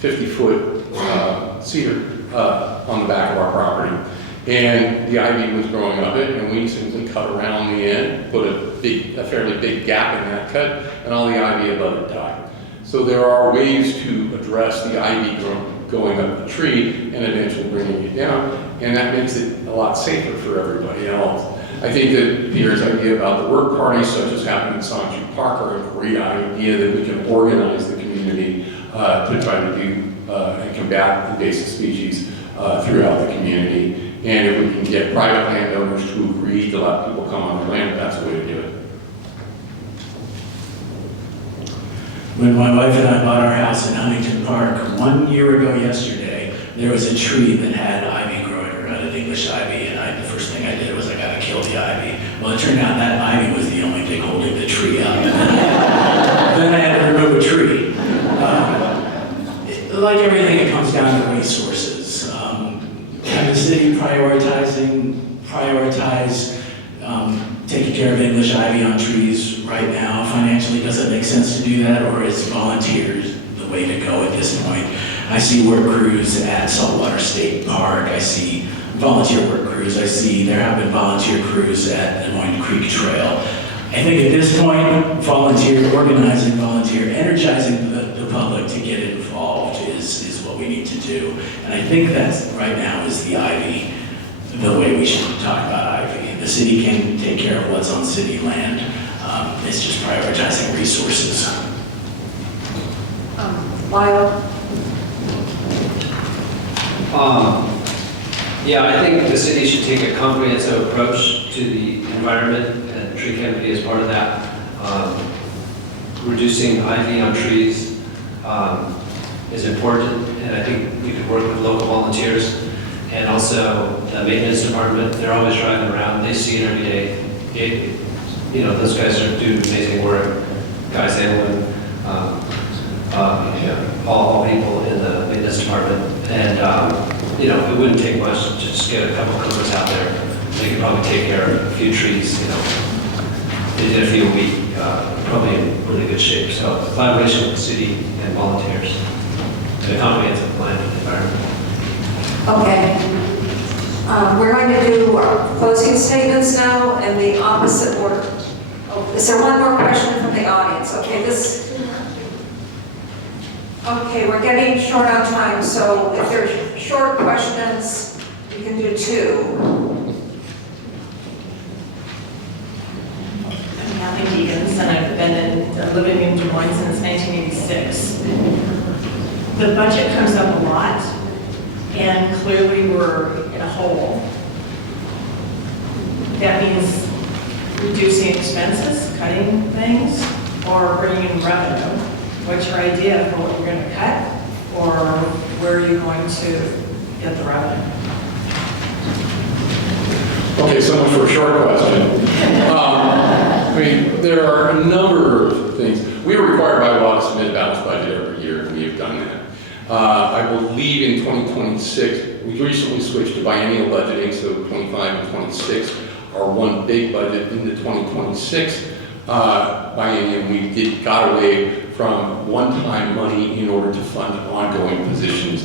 50-foot cedar on the back of our property. And the ivy was growing up it, and we simply cut around the end, put a fairly big gap in that cut, and all the ivy above it died. So there are ways to address the ivy going up the tree and eventually bringing it down, and that makes it a lot safer for everybody else. I think that Pierre's idea about the work parties, such as happening in Sanju Park, are a great idea that we can organize the community to try to do and combat invasive species throughout the community. And if we can get private landowners to agree to let people come on their land, that's the way to do it. When my wife and I bought our house in Huntington Park 1 year ago yesterday, there was a tree that had ivy growing around it, English ivy, and the first thing I did was I gotta kill the ivy. Well, it turned out that ivy was the only thing holding the tree up. Then I had to remove a tree. Like everything, it comes down to resources. Can the city prioritize taking care of English ivy on trees right now? Financially, does it make sense to do that, or is volunteers the way to go at this point? I see work crews at Saltwater State Park. I see volunteer work crews. I see there have been volunteer crews at the Moines Creek Trail. I think at this point, energizing the public to get involved is what we need to do. And I think that's right now is the ivy, the way we should talk about ivy. The city can take care of what's on city land. It's just prioritizing resources. Lytle? Yeah, I think the city should take a comprehensive approach to the environment, and tree canopy is part of that. Reducing ivy on trees is important, and I think we could work with local volunteers and also the maintenance department. They're always driving around, they see it every day. Those guys do amazing work. Guys handling, all people in the maintenance department. And, it wouldn't take much to just get a couple clippers out there. They could probably take care of a few trees, They did a few a week, probably in really good shape. So collaboration with the city and volunteers. And a comprehensive plan for the environment. Okay. We're going to do our closing statements now in the opposite order. Oh, is there one more question from the audience? Okay, we're getting short on time, so if there's short questions, you can do two. I'm Kathy Deegans, and I've been living in Des Moines since 1986. The budget comes up a lot, and clearly we're in a hole. That means reducing expenses, cutting things, or bringing in revenue. What's your idea for what you're going to cut, or where are you going to get the revenue? Okay, so much for a short question. I mean, there are a number of things. We are required by law to submit a balanced budget every year, and we have done that. I believe in 2026, we recently switched to biennial budgeting, so 25 and 26 are one big budget. In the 2026 biennium, we got away from one-time money in order to fund ongoing positions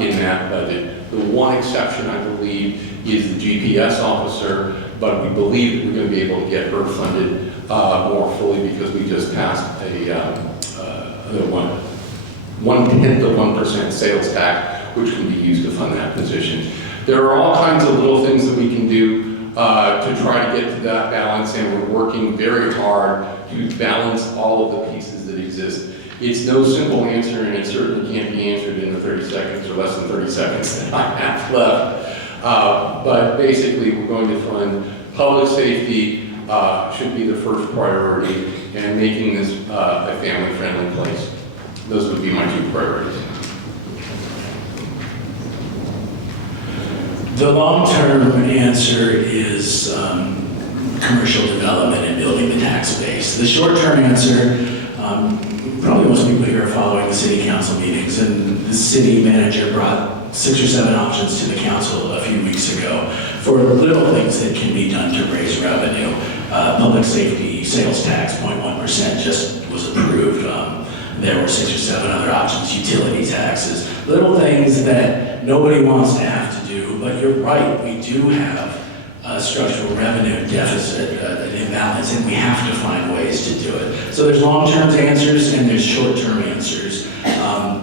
in that budget. The one exception, I believe, is the GPS officer, but we believe that we're going to be able to get her funded more fully because we just passed a 1/10% sales tax, which can be used to fund that position. There are all kinds of little things that we can do to try to get to that balance, and we're working very hard to balance all of the pieces that exist. It's no simple answer, and it certainly can't be answered in the 30 seconds or less than 30 seconds that I have left. But basically, we're going to fund public safety should be the first priority, and making this a family-friendly place. Those would be my two priorities. The long-term answer is commercial development and building the tax base. The short-term answer, probably most people here are following the city council meetings, and the city manager brought 6 or 7 options to the council a few weeks ago for little things that can be done to raise revenue. Public safety sales tax, 0.1% just was approved. There were 6 or 7 other options, utility taxes, little things that nobody wants to have to do, but you're right, we do have a structural revenue deficit, an imbalance, and we have to find ways to do it. So there's long-term answers and there's short-term answers.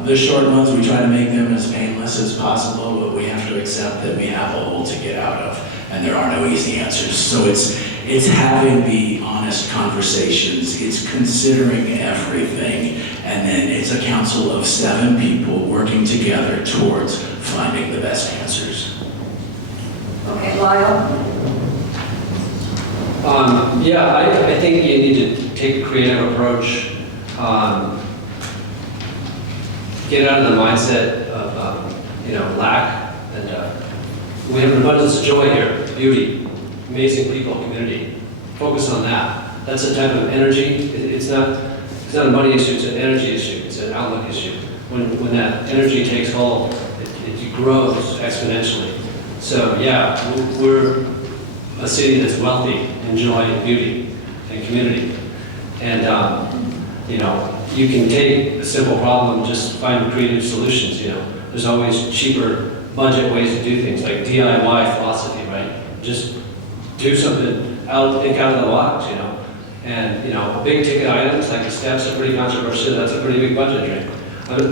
The short ones, we try to make them as painless as possible, but we have to accept that we have a hole to get out of, and there are no easy answers. So it's having the honest conversations, it's considering everything, and then it's a council of 7 people working together towards finding the best answers. Okay, Lyle? Yeah, I think you need to take a creative approach. Get out of the mindset of lack, and we have an abundance of joy here, beauty, amazing people, community. Focus on that. That's a type of energy. It's not a money issue. It's an energy issue. It's an outlook issue. When that energy takes hold, it grows exponentially. So yeah, we're a city that's wealthy in joy and beauty and community, and you can take a simple problem and just find creative solutions. There's always cheaper budget ways to do things, like DIY philosophy, right? Just do something, think out of the box, And big ticket items like the steps are pretty controversial. That's a pretty big budget drain.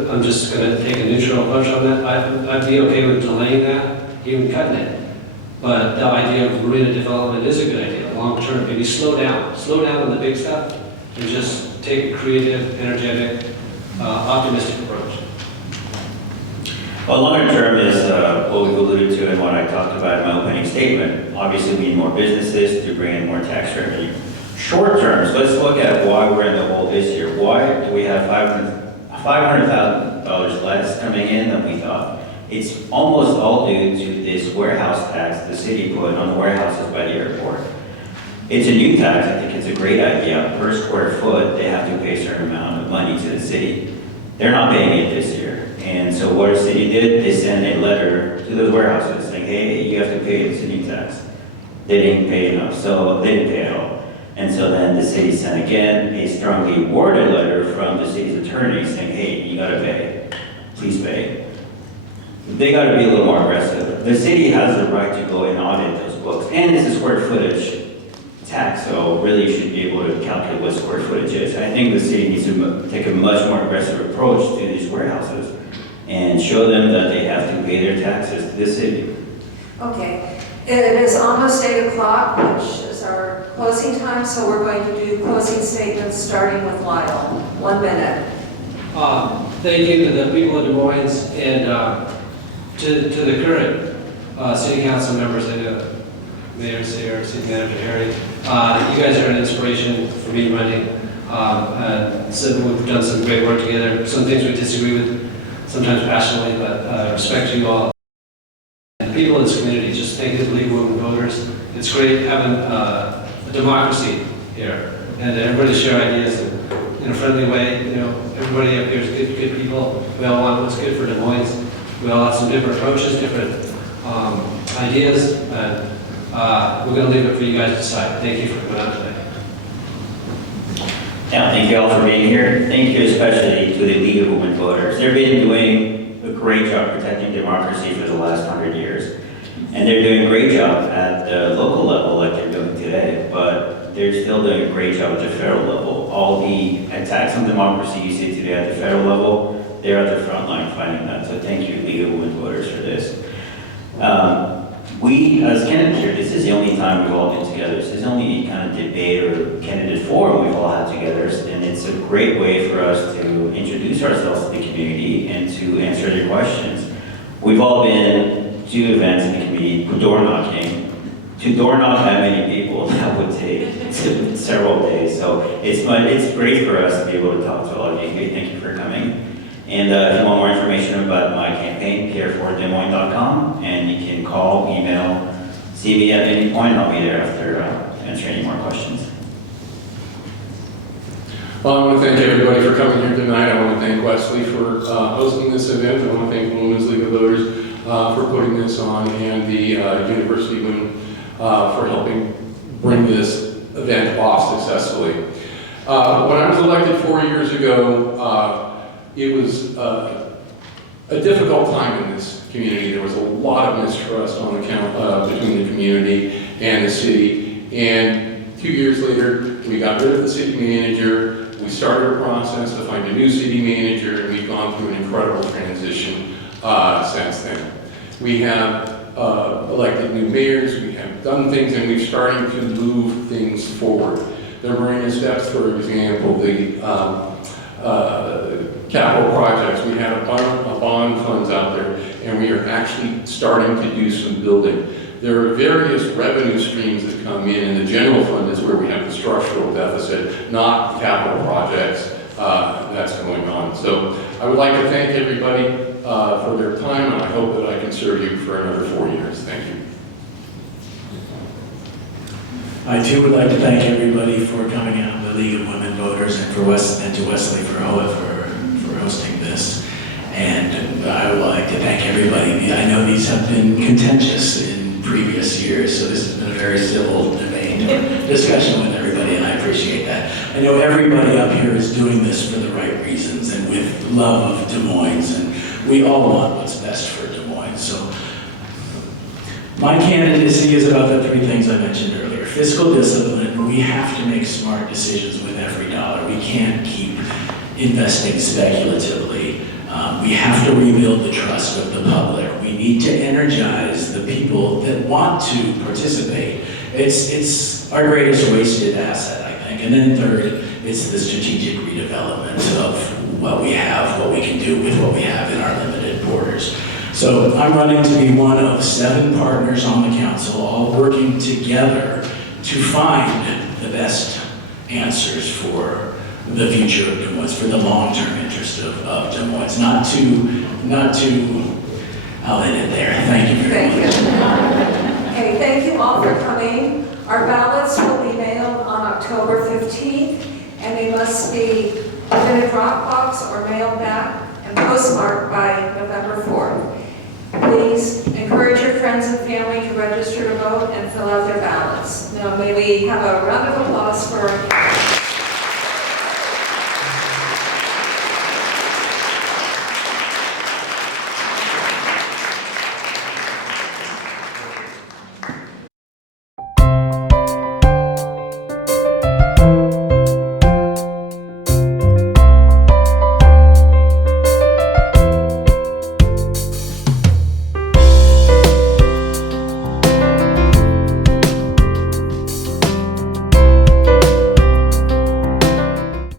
I'm just going to take a neutral approach on that. I'd be okay with delaying that, even cutting it. But the idea of marina development is a good idea, long term. Maybe slow down on the big stuff, and just take a creative, energetic, optimistic approach. Well, longer term is what we've alluded to and what I talked about in my opening statement. Obviously, we need more businesses to bring in more tax revenue. Short terms, let's look at why we're in the hole this year. Why do we have $500,000 less coming in than we thought? It's almost all due to this warehouse tax the city put on the warehouses by the airport. It's a new tax. I think it's a great idea. Per square foot, they have to pay a certain amount of money to the city. They're not paying it this year. And so what our city did, they sent a letter to those warehouses saying, hey, you have to pay the city tax. They didn't pay enough, so they didn't pay at all. And so then the city sent again a strongly worded letter from the city's attorney saying, hey, you gotta pay, please pay. They gotta be a little more aggressive. The city has the right to go and audit those books. And it's a square footage tax, so really you should be able to calculate what square footage is. I think the city needs to take a much more aggressive approach to these warehouses and show them that they have to pay their taxes to the city. Okay, it is almost 8 o'clock, which is our closing time, so we're going to do closing statements starting with Lytle. 1 minute. Thank you to the people of Des Moines, and To the current city council members, I know Mayor Sayer, City Manager Harry, you guys are an inspiration for me running. So we've done some great work together. Some things we disagree with, sometimes passionately, but respect to you all. And people in this community, just thank you to the League of Women Voters. It's great having a democracy here, and everybody share ideas in a friendly way. You know, everybody up here is good people. We all want what's good for Des Moines. We all have some different approaches, different ideas, and we're going to leave it for you guys to decide. Thank you for coming out today. Yeah, thank you all for being here. Thank you especially to the League of Women Voters. They've been doing a great job protecting democracy for the last 100 years. And they're doing a great job at the local level like they're doing today, but they're still doing a great job at the federal level. All the attacks on democracy you see today at the federal level, they're at the front line fighting that. So thank you, League of Women Voters, for this. We, as candidates here, this is the only time we've all been together. This is the only kind of debate or candidate forum we've all had together, and it's a great way for us to introduce ourselves to the community and to answer their questions. We've all been to events in the community, door knocking. To door knock that many people, that would take several days. So it's great for us to be able to talk to all of you. Thank you for coming. And if you want more information about my campaign, Pierre4DesMoines.com, and you can call, email, see me at any point. I'll be there after answering any more questions. Well, I want to thank everybody for coming here tonight. I want to thank Wesley for hosting this event. I want to thank the Women's League of Voters for putting this on, and the University Women for helping bring this event off successfully. When I was elected 4 years ago, it was a difficult time in this community. There was a lot of mistrust on the between the community and the city. And 2 years later, we got rid of the city manager. We started a process to find a new city manager, and we've gone through an incredible transition since then. We have elected new mayors. We have done things, and we're starting to move things forward. They're bringing steps, for example, the capital projects. We have a bond funds out there, and we are actually starting to do some building. There are various revenue streams that come in, and the general fund is where we have the structural deficit, not the capital projects that's going on. So I would like to thank everybody for their time, and I hope that I can serve you for another 4 years. Thank you. I too would like to thank everybody for coming out, the League of Women Voters, and to Wesley for hosting this. And I would like to thank everybody. I know these have been contentious in previous years, so this has been a very civil debate, discussion with everybody, and I appreciate that. I know everybody up here is doing this for the right reasons and with love of Des Moines, and we all want what's best for Des Moines. So my candidacy is about the three things I mentioned earlier. Fiscal discipline. We have to make smart decisions with every dollar. We can't keep investing speculatively. We have to rebuild the trust of the public. We need to energize the people that want to participate. It's our greatest wasted asset, I think. And then third, it's the strategic redevelopment of what we have, what we can do with what we have in our limited borders. So I'm running to be one of 7 partners on the council, all working together to find the best answers for the future of Des Moines, for the long-term interest of Des Moines. Not to, I'll end it there. Thank you very much. Okay, thank you all for coming. Our ballots will be mailed on October 15th, and they must be put in a Dropbox or mailed back and postmarked by November 4th. Please encourage your friends and family to register to vote and fill out their ballots. Now, may we have a round of applause for